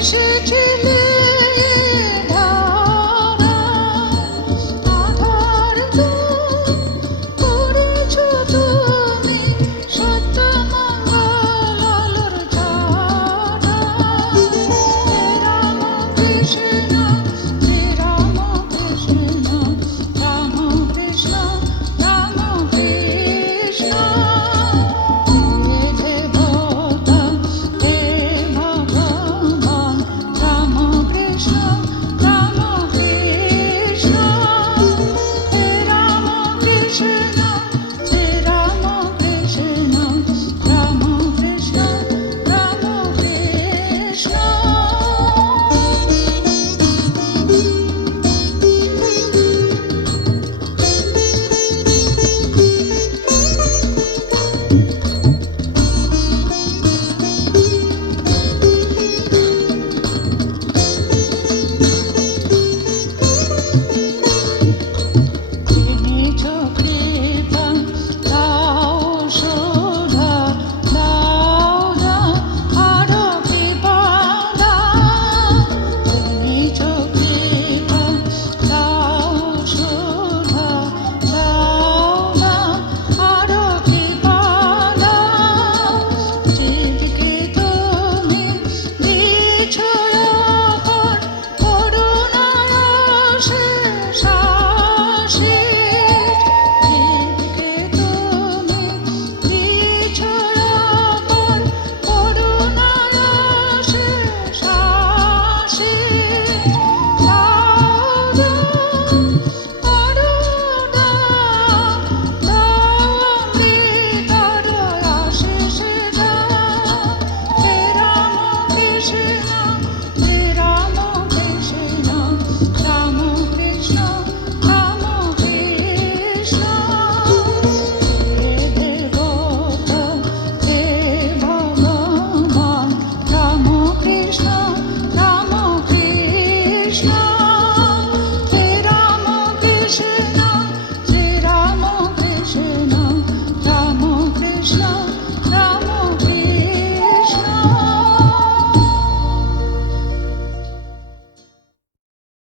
এসেছিলে ধারা আধার দূর করেছ তুমি সত্য মঙ্গল আলোর ঝাড়া। হে রাম কৃষ্ণ শ্রী রাম কৃষ্ণ রাম কৃষ্ণ রাম কৃষ্ণ। হে দেবতা হে ভগবান রাম কৃষ্ণ রাম কৃষ্ণ। হে রাম কৃষ্ণ শ্রী রাম কৃষ্ণ রাম কৃষ্ণ রাম কৃষ্ণ। এনেছ কৃপা দাও সুধা দাও দাও আরো কৃপা দাও। এনেছ কৃপা দাও সুধা দাও দাও আরো কৃপা দাও। জীবকে তুমি দিয়েছ অপার করুণার অশেষ আশীষ। জীবকে তুমি দিয়েছ অপার করুণার অশেষ আশীষ। দাও দাও আরো দাও দাও অমৃতর আশীষ দাও। হে রাম কৃষ্ণ শ্রী রাম কৃষ্ণ রাম কৃষ্ণ রাম কৃষ্ণ। হে দেবতা হে ভগবান রাম কৃষ্ণ রাম কৃষ্ণ। হে রাম কৃষ্ণ